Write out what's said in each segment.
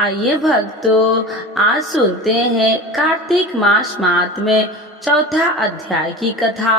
आइए भक्तों, आज सुनते हैं कार्तिक मास महात्म्य चौथा अध्याय की कथा।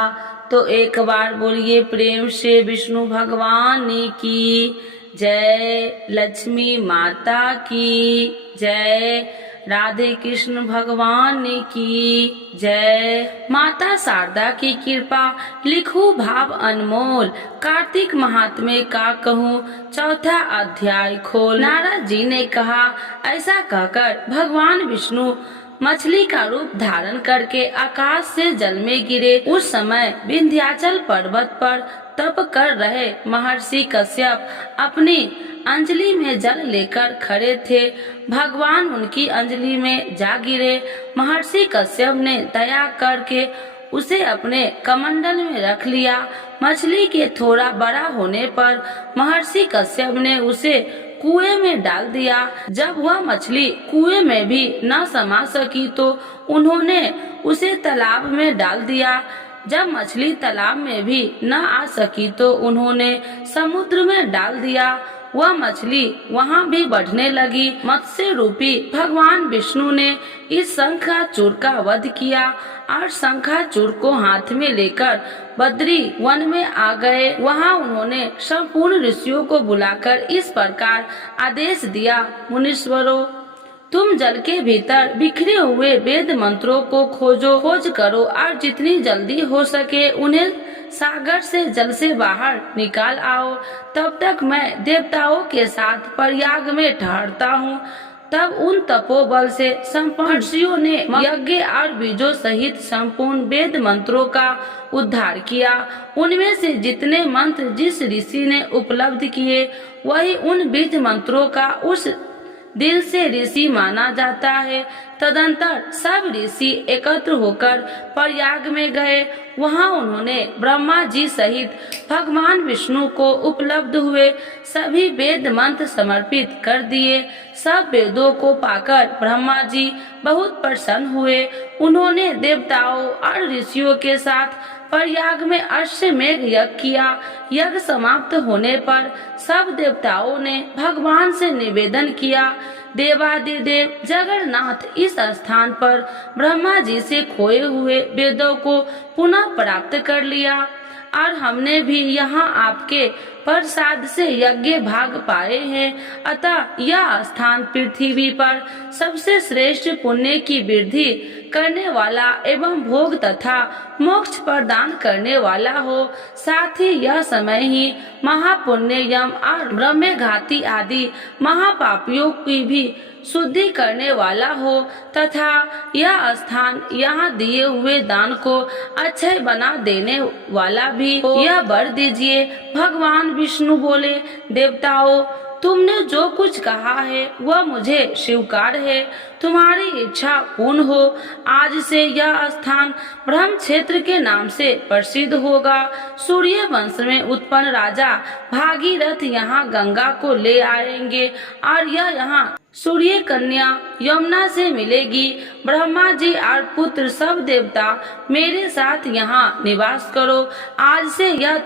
तो एक बार बोलिए प्रेम से विष्णु भगवान की जय, लक्ष्मी माता की जय, राधे कृष्ण भगवान की जय। माता शारदा की कृपा, लिखूं भाव अनमोल, कार्तिक महात्म्य का कहूँ चौथा अध्याय खोल। नारद जी ने कहा, ऐसा कहकर भगवान विष्णु मछली का रूप धारण करके आकाश से जल में गिरे। उस समय विंध्याचल पर्वत पर तप कर रहे महर्षि कश्यप अपनी अंजलि में जल लेकर खड़े थे। भगवान उनकी अंजलि में जा गिरे। महर्षि कश्यप ने दया करके उसे अपने कमंडल में रख लिया। मछली के थोड़ा बड़ा होने पर महर्षि कश्यप ने उसे कुएं में डाल दिया। जब वह मछली कुएं में भी न समा सकी तो उन्होंने उसे तालाब में डाल दिया। जब मछली तालाब में भी न आ सकी तो उन्होंने समुद्र में डाल दिया। वह मछली वहाँ भी बढ़ने लगी। मत्स्य रूपी भगवान विष्णु ने इस शंखाचूर का वध किया और शंखाचूर को हाथ में लेकर बद्री वन में आ गए। वहाँ उन्होंने संपूर्ण ऋषियों को बुलाकर इस प्रकार आदेश दिया, मुनीश्वरों, तुम जल के भीतर बिखरे हुए वेद मंत्रों को खोज करो और जितनी जल्दी हो सके उन्हें सागर से जल से बाहर निकाल आओ। तब तक मैं देवताओं के साथ प्रयाग में ठहरता हूँ। तब उन तपोबल से संपन्न ऋषियों ने यज्ञ और बीजों सहित संपूर्ण वेद मंत्रों का उद्धार किया। उनमें से जितने मंत्र जिस ऋषि ने उपलब्ध किए वही उन बीज मंत्रों का उस दिल से ऋषि माना जाता है। तदंतर सब ऋषि एकत्र होकर प्रयाग में गए। वहां उन्होंने ब्रह्मा जी सहित भगवान विष्णु को उपलब्ध हुए सभी वेद मंत्र समर्पित कर दिए। सब वेदों को पाकर ब्रह्मा जी बहुत प्रसन्न हुए। उन्होंने देवताओं और ऋषियों के साथ प्रयाग में अश्वमेध यज्ञ किया। यज्ञ समाप्त होने पर सब देवताओं ने भगवान से निवेदन किया, देवादिदेव जगन्नाथ, इस स्थान पर ब्रह्मा जी से खोए हुए वेदों को पुनः प्राप्त कर लिया और हमने भी यहाँ आपके प्रसाद से यज्ञ भाग पाए हैं। अतः यह स्थान पृथ्वी पर सबसे श्रेष्ठ पुण्य की वृद्धि करने वाला एवं भोग तथा मोक्ष प्रदान करने वाला हो। साथ ही यह समय ही महापुण्य यम और ब्रह्मघाती आदि महापापियों की भी शुद्धि करने वाला हो तथा यह स्थान यहाँ दिए हुए दान को अक्षय बना देने वाला भी हो। यह वर दीजिए। भगवान विष्णु बोले, देवताओं, तुमने जो कुछ कहा है वह मुझे स्वीकार है। तुम्हारी इच्छा पूर्ण हो। आज से यह स्थान ब्रह्म क्षेत्र के नाम से प्रसिद्ध होगा। सूर्य वंश में उत्पन्न राजा भागीरथ यहाँ गंगा को ले आएंगे और यह यहाँ सूर्य कन्या यमुना से मिलेगी। ब्रह्मा जी और पुत्र सब देवता मेरे साथ यहाँ निवास करो। आज से यह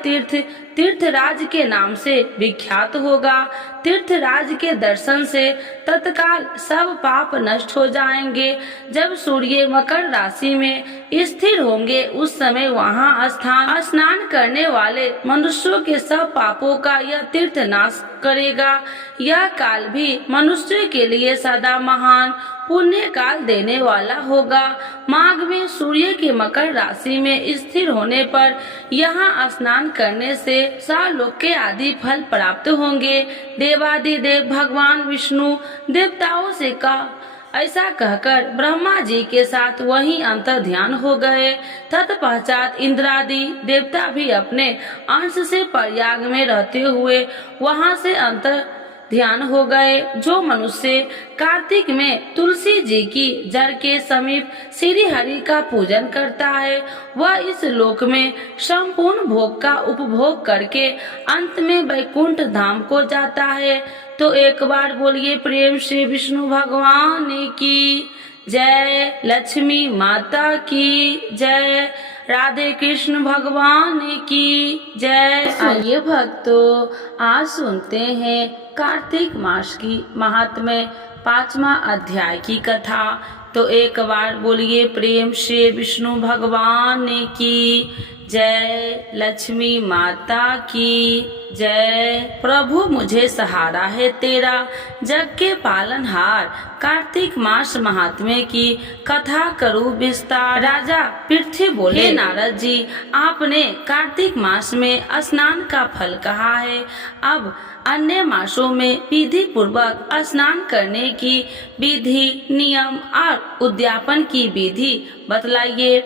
तीर्थराज के नाम से विख्यात होगा। तीर्थराज के दर्शन से तत्काल सब पाप नष्ट हो जाएंगे। जब सूर्य मकर राशि में स्थिर होंगे उस समय वहाँ स्नान करने वाले मनुष्यों के सब पापों का यह तीर्थ नाश करेगा। यह काल भी मनुष्य के लिए सदा महान पुण्य काल देने वाला होगा। माघ में सूर्य के मकर राशि में स्थिर होने पर यहाँ स्नान करने से सालोक के आदि फल प्राप्त होंगे। देवादिदेव भगवान विष्णु देवताओं से कहा, ऐसा कहकर ब्रह्मा जी के साथ वहीं अंतर ध्यान हो गए। तत्पश्चात इंद्रादि देवता भी अपने अंश से प्रयाग में रहते हुए वहां से अंतर ध्यान हो गए। जो मनुष्य कार्तिक में तुलसी जी की जड़ के समीप श्री हरि का पूजन करता है वह इस लोक में संपूर्ण भोग का उपभोग करके अंत में वैकुंठ धाम को जाता है। तो एक बार बोलिए प्रेम से विष्णु भगवान की जय, लक्ष्मी माता की जय, राधे कृष्ण भगवान की जय। आइए भक्तों, आज सुनते हैं कार्तिक मास की महात्म्य 5वां अध्याय की कथा। तो एक बार बोलिए प्रेम से विष्णु भगवान की जय, लक्ष्मी माता की जय। प्रभु मुझे सहारा है तेरा, जग के पालनहार। कार्तिक मास महात्म्य की कथा करूं विस्तार। राजा पृथ्वी बोले, हे नारद जी, आपने कार्तिक मास में स्नान का फल कहा है, अब अन्य मासों में विधि पूर्वक स्नान करने की विधि, नियम और उद्यापन की विधि बतलाइए।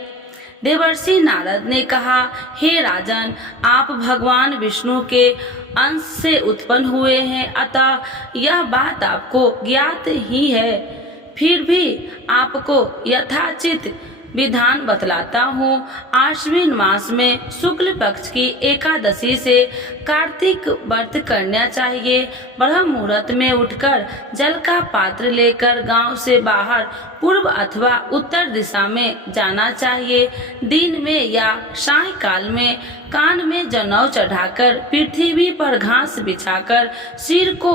देवर्षि नारद ने कहा, हे राजन, आप भगवान विष्णु के अंश से उत्पन्न हुए हैं, अतः यह बात आपको ज्ञात ही है। फिर भी आपको यथाचित विधान बतलाता हूँ। आश्विन मास में शुक्ल पक्ष की एकादशी से कार्तिक व्रत करना चाहिए। ब्रह्म मुहूर्त में उठकर जल का पात्र लेकर गांव से बाहर पूर्व अथवा उत्तर दिशा में जाना चाहिए। दिन में या सायंकाल में कान में जनेऊ चढ़ाकर पृथ्वी पर घास बिछाकर सिर को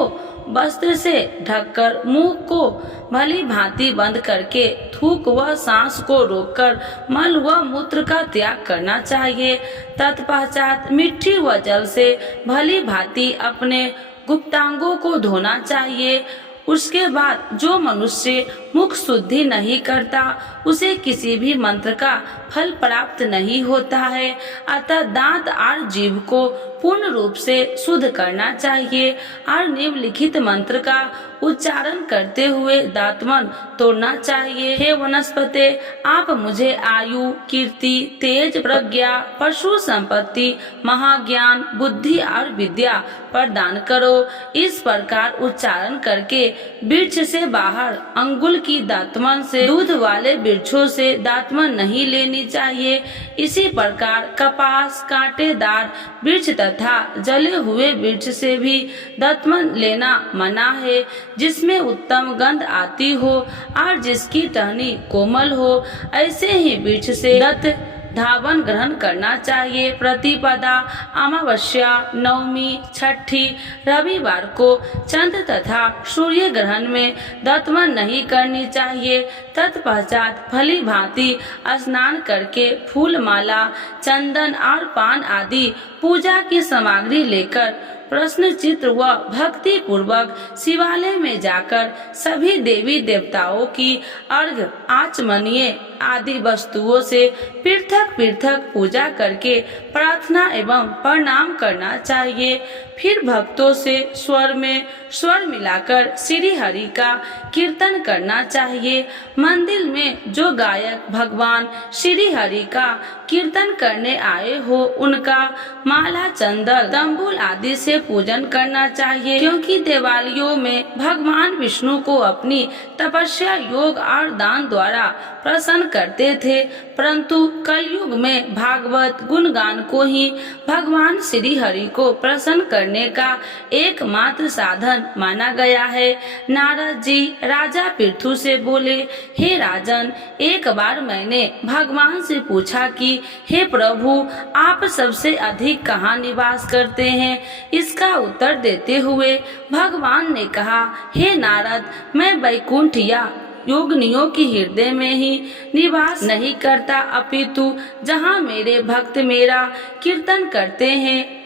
वस्त्र से ढककर मुंह को भली भांति बंद करके थूक व सांस को रोककर मल व मूत्र का त्याग करना चाहिए। तत्पश्चात मिट्टी व जल से भली भांति अपने गुप्तांगों को धोना चाहिए। उसके बाद जो मनुष्य मुख शुद्धि नहीं करता उसे किसी भी मंत्र का फल प्राप्त नहीं होता है। अतः दांत और जीभ को पूर्ण रूप से शुद्ध करना चाहिए और निम्नलिखित मंत्र का उच्चारण करते हुए दांतमन तोड़ना चाहिए। हे वनस्पते, आप मुझे आयु, कीर्ति, तेज, प्रज्ञा, पशु संपत्ति, महाज्ञान, बुद्धि और विद्या प्रदान करो। इस प्रकार उच्चारण करके वृक्ष से बाहर अंगुल की दांतमन से दूध वाले वृक्षों से दांतमन नहीं लेनी चाहिए। इसी प्रकार कपास, कांटेदार वृक्ष तथा जले हुए वृक्ष से भी दांतमन लेना मना है, जिसमें उत्तम गंध आती हो और जिसकी टहनी कोमल हो। ऐसे ही वृक्ष से दत्त धावन ग्रहण करना चाहिए। प्रतिपदा, अमावस्या, नवमी, छठी, रविवार को चंद्र तथा सूर्य ग्रहण में दातमन नहीं करनी चाहिए। तत्पश्चात भली भांति स्नान करके फूल माला, चंदन और पान आदि पूजा की सामग्री लेकर प्रश्न चित्र व भक्ति पूर्वक शिवालय में जाकर सभी देवी देवताओं की अर्घ्य, आचमनीय आदि वस्तुओं से पृथक पृथक पूजा करके प्रार्थना एवं प्रणाम करना चाहिए। फिर भक्तों से स्वर में स्वर मिलाकर श्री हरि का कीर्तन करना चाहिए। मंदिर में जो गायक भगवान श्री हरि का कीर्तन करने आए हो उनका माला, चंदन, तंबूल आदि से पूजन करना चाहिए, क्योंकि दिवालियों में भगवान विष्णु को अपनी तपस्या, योग और दान द्वारा प्रसन्न करते थे। परंतु कलयुग में भागवत गुणगान को ही भगवान श्री हरि को प्रसन्न करने का एकमात्र साधन माना गया है। नारद जी राजा पृथु से बोले, हे राजन, एक बार मैंने भगवान से पूछा कि हे प्रभु, आप सबसे अधिक कहाँ निवास करते हैं? इसका उत्तर देते हुए भगवान ने कहा, हे नारद, मैं वैकुंठ या योगिनियों की हृदय में ही निवास नहीं करता, अपितु जहाँ मेरे भक्त मेरा कीर्तन करते हैं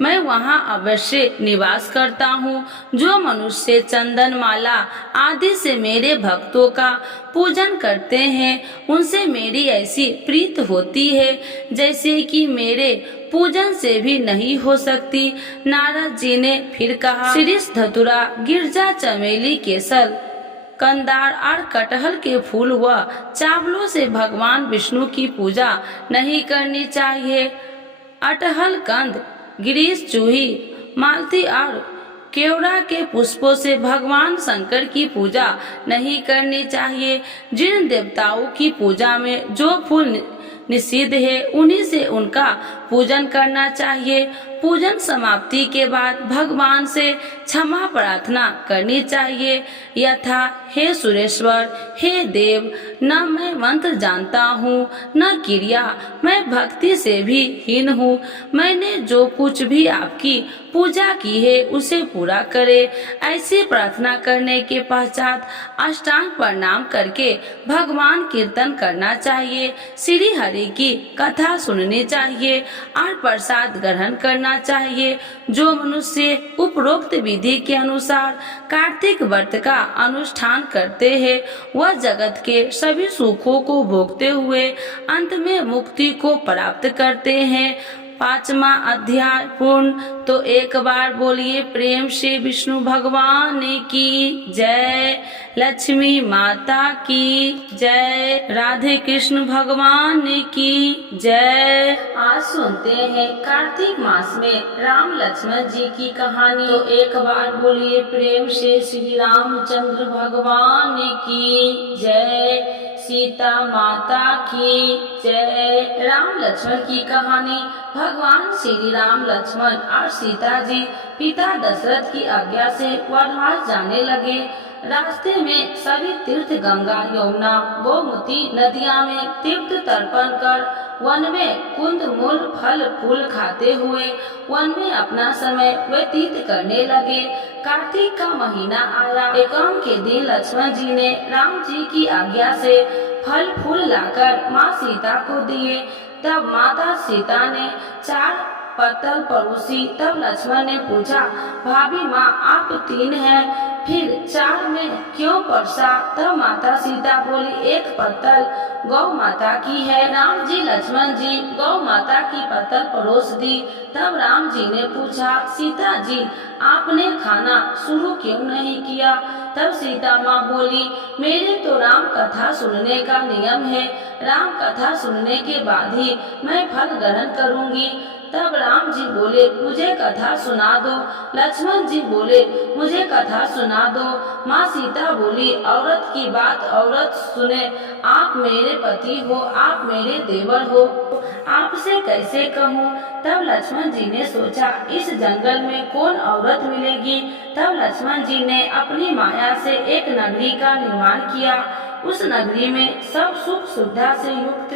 मैं वहाँ अवश्य निवास करता हूँ। जो मनुष्य चंदन माला आदि से मेरे भक्तों का पूजन करते हैं उनसे मेरी ऐसी प्रीत होती है जैसे कि मेरे पूजन से भी नहीं हो सकती। नारद जी ने फिर कहा, शिरीष, धतुरा, गिरजा, चमेली, केसर, कंदार और कटहल के फूल व चावलों से भगवान विष्णु की पूजा नहीं करनी चाहिए। अटहल, कंद, गिरीश, चूही, मालती और केवड़ा के पुष्पों से भगवान शंकर की पूजा नहीं करनी चाहिए। जिन देवताओं की पूजा में जो फूल निषिद्ध है उन्हीं से उनका पूजन करना चाहिए। पूजन समाप्ति के बाद भगवान से क्षमा प्रार्थना करनी चाहिए, यथा हे सुरेश्वर, हे देव, न मैं मंत्र जानता हूँ न क्रिया, मैं भक्ति से भी हीन हूँ। मैंने जो कुछ भी आपकी पूजा की है उसे पूरा करे। ऐसी प्रार्थना करने के पश्चात अष्टांग प्रणाम करके भगवान कीर्तन करना चाहिए, श्री हरि की कथा सुननी चाहिए और प्रसाद ग्रहण करना चाहिए। जो मनुष्य उपरोक्त विधि के अनुसार कार्तिक व्रत का अनुष्ठान करते हैं वह जगत के सभी सुखों को भोगते हुए अंत में मुक्ति को प्राप्त करते हैं। 5वां अध्याय पूर्ण। तो एक बार बोलिए प्रेम से विष्णु भगवान की जय, लक्ष्मी माता की जय, राधे कृष्ण भगवान की जय। आज सुनते हैं कार्तिक मास में राम लक्ष्मण जी की कहानी। तो एक बार बोलिए प्रेम से श्री रामचंद्र भगवान की जय, सीता माता की जय। राम लक्ष्मण की कहानी। भगवान श्री राम लक्ष्मण और सीता जी पिता दशरथ की आज्ञा से वनवास जाने लगे। रास्ते में सभी तीर्थ गंगा, यमुना, गोमती नदियां में तीर्थ तर्पण कर वन में कुंद मूल फल फूल खाते हुए वन में अपना समय व्यतीत करने लगे। कार्तिक का महीना आया। एकादशी के दिन लक्ष्मण जी ने राम जी की आज्ञा से फल फूल लाकर माँ सीता को दिए। तब माता सीता ने 4 पत्तल परोसी। तब लक्ष्मण ने पूछा, भाभी माँ आप 3 हैं, फिर 4 में क्यों परसा? तब माता सीता बोली, 1 पत्तल गौ माता की है। राम जी लक्ष्मण जी गौ माता की पत्तल परोस दी। तब राम जी ने पूछा, सीता जी आपने खाना शुरू क्यों नहीं किया? तब सीता माँ बोली, मेरे तो राम कथा सुनने का नियम है, राम कथा सुनने के बाद ही मैं फल ग्रहण करूँगी। तब राम जी बोले, मुझे कथा सुना दो। लक्ष्मण जी बोले, मुझे कथा सुना दो। माँ सीता बोली, औरत की बात औरत सुने, आप मेरे पति हो, आप मेरे देवर हो, आपसे कैसे कहूँ? तब लक्ष्मण जी ने सोचा, इस जंगल में कौन औरत मिलेगी? तब लक्ष्मण जी ने अपनी माया से एक नगरी का निर्माण किया। उस नगरी में सब सुख सुविधा से युक्त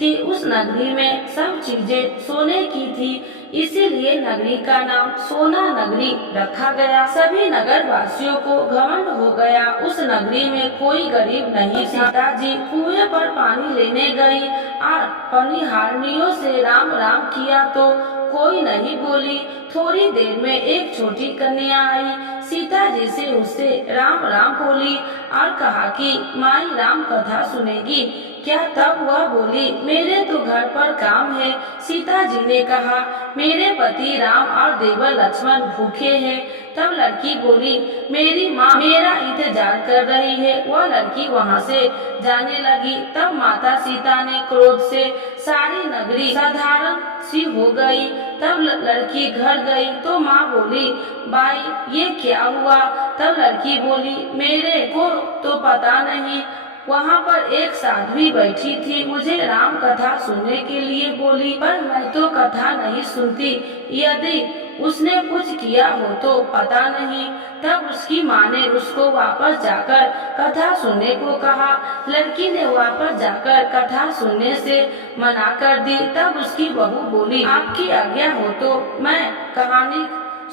थी। उस नगरी में सब चीजें सोने की थी, इसीलिए नगरी का नाम सोना नगरी रखा गया। सभी नगर वासियों को घमंड हो गया, उस नगरी में कोई गरीब नहीं। सीता जी कुएं पर पानी लेने गई और पनिहारनियों से राम राम किया तो कोई नहीं बोली। थोड़ी देर में एक छोटी कन्या आई, सीता जी से उससे राम राम बोली और कहा कि माई राम कथा सुनेगी क्या? तब वह बोली, मेरे तो घर पर काम है। सीता जी ने कहा, मेरे पति राम और देवर लक्ष्मण भूखे हैं। तब लड़की बोली, मेरी माँ मेरा इंतजार कर रही है। वह लड़की वहाँ से जाने लगी। तब माता सीता ने क्रोध से सारी नगरी साधारण सी हो गई। तब लड़की घर गई तो माँ बोली, बाई ये क्या हुआ? तब लड़की बोली, मेरे को तो पता नहीं, वहाँ पर एक साध्वी बैठी थी, मुझे राम कथा सुनने के लिए बोली, पर मैं तो कथा नहीं सुनती। यदि उसने कुछ किया हो तो पता नहीं। तब उसकी माँ ने उसको वापस जाकर कथा सुनने को कहा। लड़की ने वापस जाकर कथा सुनने से मना कर दी। तब उसकी बहू बोली, आपकी आज्ञा हो तो मैं कहानी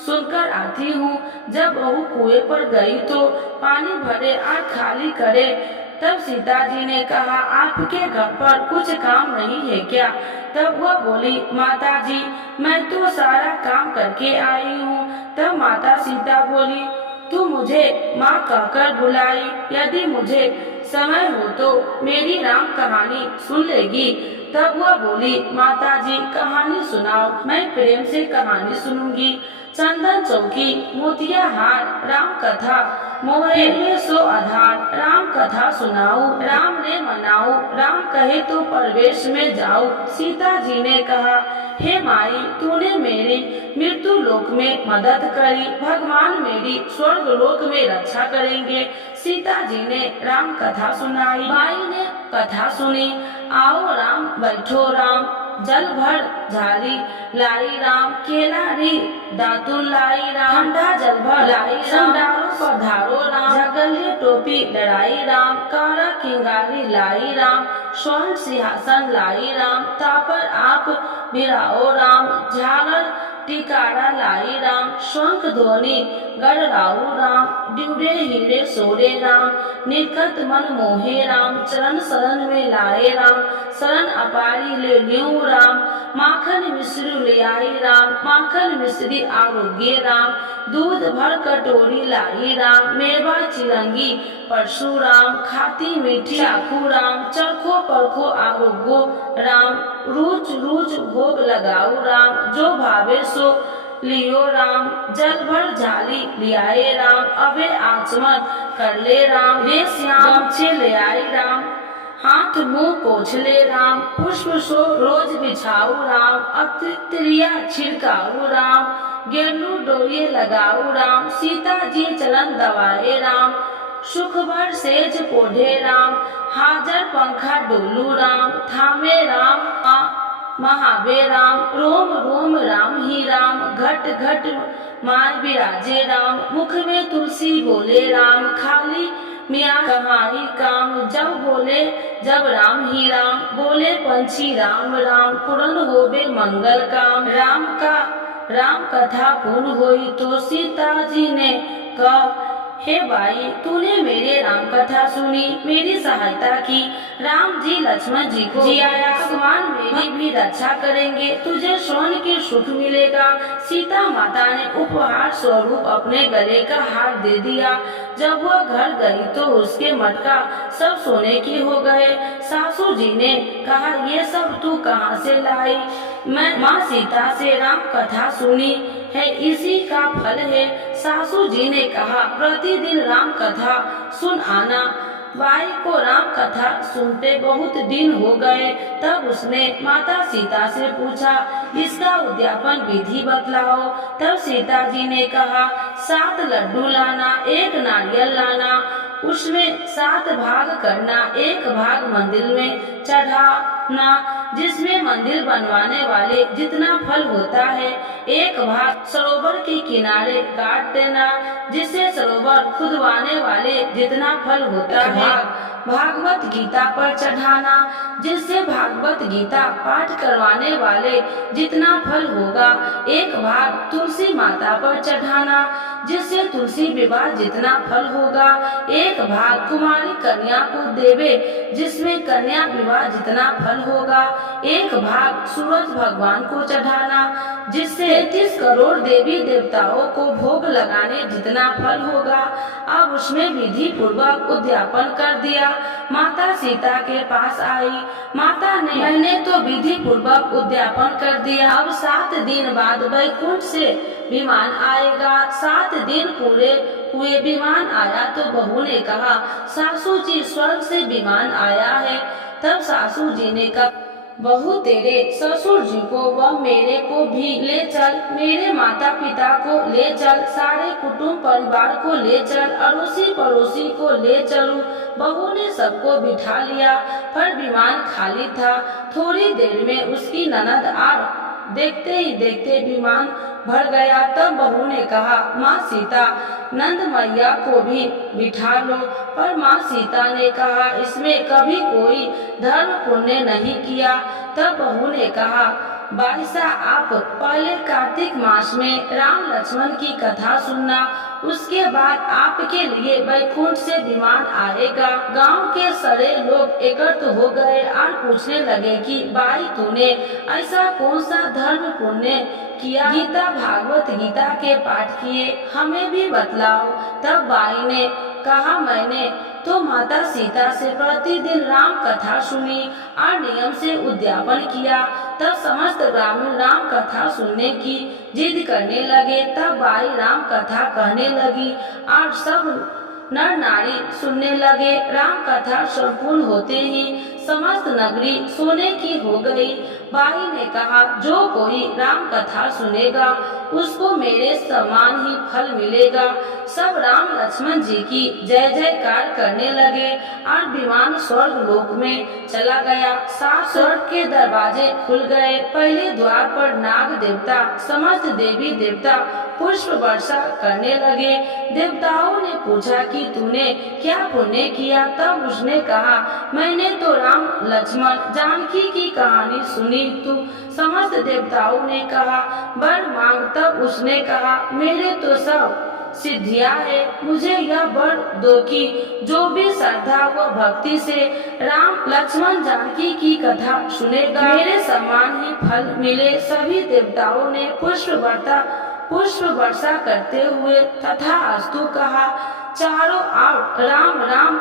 सुनकर आती हूँ। जब बहू कुएं पर गई तो पानी भरे और खाली करे। तब सीता जी ने कहा, आपके घर पर कुछ काम नहीं है क्या? तब वह बोली, माता जी मैं तो सारा काम करके आई हूँ। तब माता सीता बोली, तू मुझे माँ कहकर बुलाई, यदि मुझे समय हो तो मेरी राम कहानी सुन लेगी। तब वह बोली, माता जी कहानी सुनाओ, मैं प्रेम से कहानी सुनूंगी। चंदन चौकी मोतिया हार राम कथा मोहे 100 आधार, राम कथा सुनाऊ राम ने मनाऊ, राम कहे तो परवेश में जाऊ। सीता जी ने कहा, हे माई तूने मेरी मृत्यु लोक में मदद करी, भगवान मेरी स्वर्ग लोक में रक्षा करेंगे। सीता जी ने राम कथा सुनाई। माई ने कथा सुनी, आओ राम बैठो राम, जल भर झाली लाई राम, केलारी दातुन लाई राम, ठंडा जल भर लाई राम, डारो पधारो राम, झगलिए टोपी लड़ाई राम, कारा किंगारी लाई राम, स्वर्ण सिंहासन लाई राम, तापर आप बिराओ राम, झालर टिकारा लाई राम, शंख ध्वनि गढ़राऊ राम, ड्यूरे हीरे सोरे राम, निर्खत मन मोहे राम, चरण शरण में लाए राम, शरण अपारी ले ल्यूं राम, माखन मिश्री ले आई राम, माखन मिश्री आरोग्य राम, दूध भर कटोरी लाई राम, मेवा चिरंगी परशुराम, खाती मीठी चाखू राम, चरखो परखो आरोग्यो राम, रूच रूच भोग लगाऊ राम, जो भावे सो लियो राम, जल भर झाली लियाए राम, अबे आचमन कर ले राम, रे श्याम गमछे ले आई राम, हाथ मुंह पोछ ले राम, पुष्प सो रोज बिछाऊ राम, अतिरिया छिड़काऊ राम, गेरू डोरिये लगाऊ राम, सीता जी चलन दबाए राम, सुख भर सेज पोढ़े राम, हाजर पंखा डोलू राम, थामे राम महावे राम, रोम रोम राम ही राम, घट घट माय बिराजे राम, मुख में तुलसी बोले राम, खाली मियाँ कहाई काम, जब बोले जब राम ही राम, बोले पंछी राम राम, पूर्ण होबे मंगल काम, राम कथा पूर्ण हुई तो सीता जी ने कहा, हे भाई तूने मेरे राम कथा सुनी, मेरी सहायता की, राम जी लक्ष्मण जी को जियाया, भगवान मेरी भी रक्षा करेंगे, तुझे स्वर्ण के सुख मिलेगा। सीता माता ने उपहार स्वरूप अपने गले का हार दे दिया। जब वह घर गई तो उसके मटका सब सोने के हो गए। सासू जी ने कहा, ये सब तू कहाँ से लाई? मैं माँ सीता से राम कथा सुनी है, इसी का फल है। सासू जी ने कहा, प्रतिदिन राम कथा सुन आना। बाई को राम कथा सुनते बहुत दिन हो गए। तब उसने माता सीता से पूछा, इसका उद्यापन विधि बतलाओ। तब सीता जी ने कहा, 7 लड्डू लाना, 1 नारियल लाना, उसमें 7 भाग करना, 1 भाग मंदिर में चढ़ाना, जिसमें मंदिर बनवाने वाले जितना फल होता है, 1 भाग सरोवर के किनारे काट देना, जिससे सरोवर खुदवाने वाले जितना फल होता है, भागवत गीता पर चढ़ाना, जिससे भागवत गीता पाठ करवाने वाले जितना फल होगा, 1 भाग तुलसी माता पर चढ़ाना, जिससे तुलसी विवाह जितना फल होगा, 1 भाग कुमारी कन्या को देवे, जिसमें कन्या विवाह जितना फल होगा, 1 भाग सूरज भगवान को चढ़ाना, जिससे 33 करोड़ देवी देवताओं को भोग लगाने जितना फल होगा। अब उसमें विधि पूर्वक उद्यापन कर दिया। माता सीता के पास आई। माता ने, मैंने तो विधि पूर्वक उद्यापन कर दिया, अब 7 दिन बाद वैकुंठ से विमान आएगा। 7 दिन पूरे हुए, विमान आया तो बहू ने कहा, सासू जी स्वर्ग से विमान आया है। तब सासू जी ने कहा, बहू तेरे ससुर जी को व मेरे को भी ले चल, मेरे माता पिता को ले चल, सारे कुटुंब परिवार को ले चल, अड़ोसी पड़ोसी को ले चलूं। बहू ने सबको बिठा लिया, पर विमान खाली था। थोड़ी देर में उसकी ननद आ, देखते ही देखते विमान भर गया। तब बहू ने कहा, माँ सीता, नंद मैया को भी बिठा लो। पर माँ सीता ने कहा, इसमें कभी कोई धर्म पुण्य नहीं किया। तब बहू ने कहा, बाईसा आप पहले कार्तिक मास में राम लक्ष्मण की कथा सुनना, उसके बाद आपके लिए वैकुंठ से विमान आएगा। गांव के सारे लोग एकत्र हो गए और पूछने लगे कि बाई तूने ऐसा कौन सा धर्म पुण्य किया? गीता भागवत गीता के पाठ किए, हमें भी बतलाओ। तब बाई ने कहा, मैंने तो माता सीता से प्रतिदिन राम कथा सुनी और नियम से उद्यापन किया। तब समस्त ग्रामीण राम कथा सुनने की जिद करने लगे। तब बाई राम कथा कहने लगी और सब नर नारी सुनने लगे। राम कथा संपूर्ण होते ही समस्त नगरी सोने की हो गई। बाई ने कहा, जो कोई राम कथा सुनेगा उसको मेरे समान ही फल मिलेगा। सब राम लक्ष्मण जी की जय जयकार करने लगे और विमान स्वर्ग लोक में चला गया। सात स्वर्ग के दरवाजे खुल गए। पहले द्वार पर नाग देवता समस्त देवी देवता पुष्प वर्षा करने लगे। देवताओं ने पूछा कि तूने क्या पुण्य किया? तब उसने कहा, मैंने तो राम लक्ष्मण जानकी की कहानी सुनी। तू? समस्त देवताओं ने कहा, वर मांग। तब उसने कहा, मेरे तो सब सिद्धियां है, मुझे यह वर दो कि जो भी श्रद्धा व भक्ति से राम लक्ष्मण जानकी की कथा सुनेगा मेरे समान ही फल मिले। सभी देवताओं ने पुष्प वर्षा करते हुए तथा अस्तु कहा। चारों ओर राम राम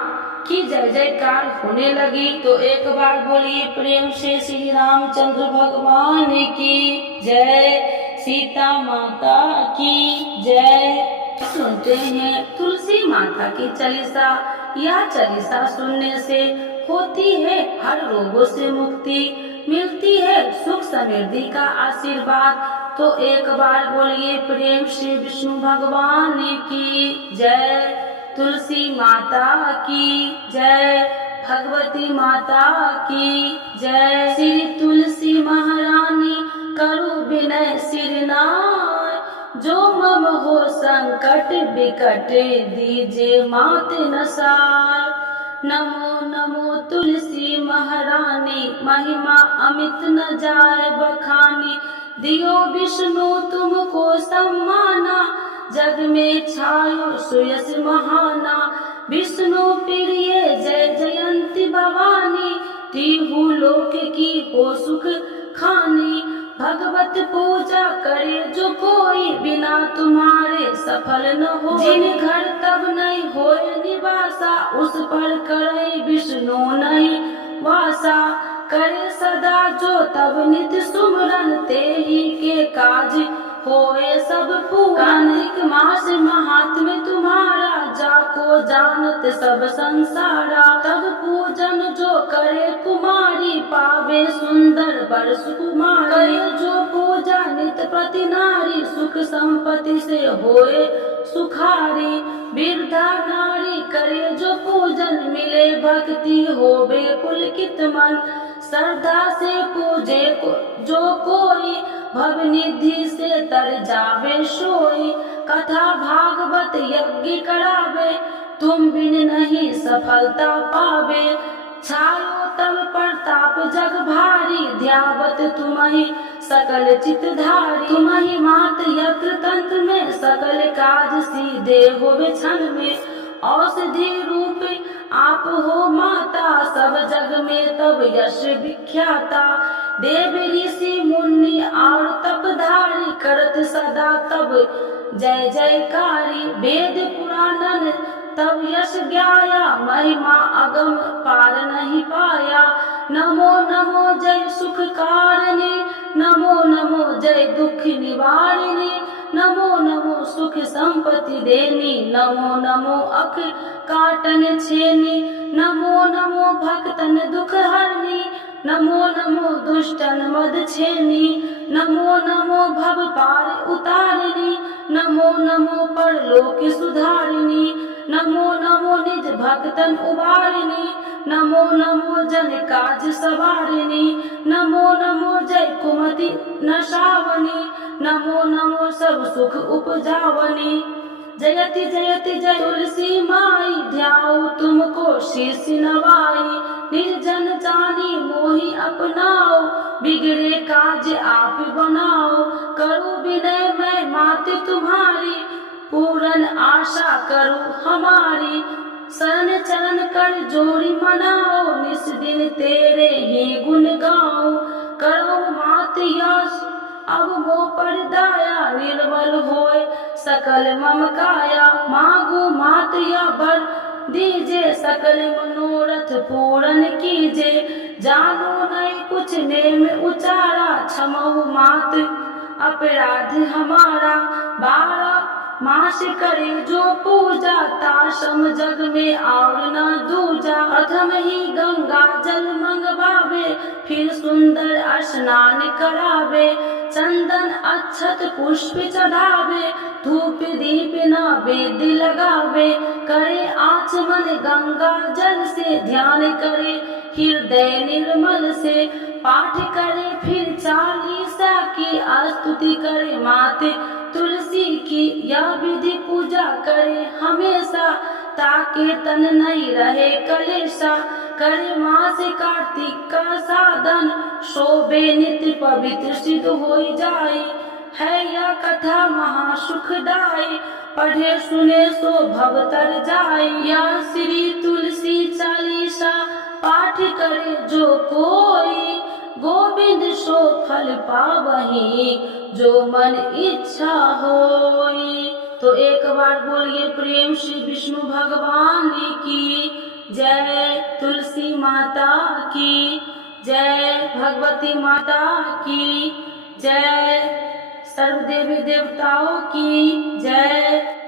की जय जयकार होने लगी। तो एक बार बोलिए प्रेम से श्री रामचंद्र भगवान की जय, सीता माता की जय। सुनते हैं तुलसी माता की चालीसा। यह चालीसा सुनने से होती है हर रोगों से मुक्ति, मिलती है सुख समृद्धि का आशीर्वाद। तो एक बार बोलिए प्रेम श्री विष्णु भगवान की जय, तुलसी माता की जय, भगवती माता की जय। श्री तुलसी महारानी करु विनय सिरनाय, जो मम हो संकट विकट दीजे मात नसाय। नमो नमो तुलसी महारानी, महिमा अमित न जाए बखानी। दियो विष्णु तुमको सम्माना, जग में छायो सुयस महाना। विष्णु प्रिय जय जयंती भवानी, तिहु लोक की हो सुख खानी। भगवत पूजा करे जो कोई, बिना तुम्हारे सफल न हो। जिन घर तब नहीं होए निवासा, उस पर करे विष्णु नहीं वासा। करे सदा जो तब नित सुमरन, ते ही के काज होए सब पूरन। कार्तिक मास महात्म्य तुम्हारा, जाको जानत सब संसारा। तब पूजन जो करे कुमारी, पावे सुंदर वर सुकुमारी। करे जो पूजा नित प्रति नारी, सुख संपत्ति से होए सुखारी। वृद्धा नारी करे जो पूजन, मिले भक्ति होवे पुलकित मन। श्रद्धा से पूजे जो कोई, भवनिधि से तर जावे सोई। कथा भागवत यज्ञ करावे, तुम बिन नहीं सफलता पावे। छायो तब प्रताप जग भारी, ध्यावत तुम्हि सकल चितधारी। तुम्हि मात यत्र तंत्र में, सकल काज सीधे होवे क्षण में। औषधि रूप आप हो माता, सब जग में तब यश विख्याता। देव ऋषि मुनि और तपधारी, करत सदा तब जय जयकारी। वेद पुराणन तब यश ज्ञाया, महिमा अगम पार नहीं पाया। नमो नमो जय सुख कारिणी, नमो नमो जय दुख निवारिणी। नमो नमो सुख संपत्ति देनी, नमो नमो अख काटन छेनी। नमो नमो भक्तन दुख हरनी, नमो नमो दुष्टन मद छेनी। नमो नमो भव पार उतारिणी, नमो नमो परलोक सुधारिणी। नमो नमो निज भक्तन उबारिणी, नमो नमो जन काज सवारिणी। नमो नमो जय कुमति नशावनी, नमो नमो सब सुख उपजावनी। जयति जयति जय तुलसी माई, ध्याऊ तुमको शीश नवाई। निर्जन जानी मोहि अपनाओ, बिगड़े काज आप बनाओ। करो विनय मैं मात तुम्हारी, पूरन आशा करो हमारी। शरण चरण कर जोड़ी मनाओ, निस दिन तेरे ही गुण गाओ। करो मात यश अब मोह पर दाया, निर्मल होए सकल मम काया। मांगो मात या वर दीजे, सकल मनोरथ पूर्ण कीजे। जानो नहीं कुछ नेम उचारा, क्षमहु मात अपराध हमारा। माँ से करे जो पूजा, ताशम जग में और न दूजा। प्रथम ही गंगा जल मंगवावे, फिर सुंदर स्नान करावे। चंदन अक्षत पुष्प चढ़ावे, धूप दीप नैवेद्य लगावे। करे आचमन गंगा जल से, ध्यान करे हृदय निर्मल से। पाठ करे फिर चालीसा की, स्तुति करे माते तुलसी की। यह विधि पूजा करे हमेशा, ताके तन नहीं रहे कलेशा। करे माँ से कार्तिक का साधन, शोभे नित्य पवित्र सिद्ध हो जाए। है यह कथा महासुखदायी, पढ़े सुने सो भव तर जाए। यह श्री तुलसी चालीसा, पाठ करे जो कोई। गोविंद सो फल पावही, जो मन इच्छा होई। तो एक बार बोलिए प्रेम श्री विष्णु भगवान की जय, तुलसी माता की जय, भगवती माता की जय, सर्व देवी देवताओं की जय।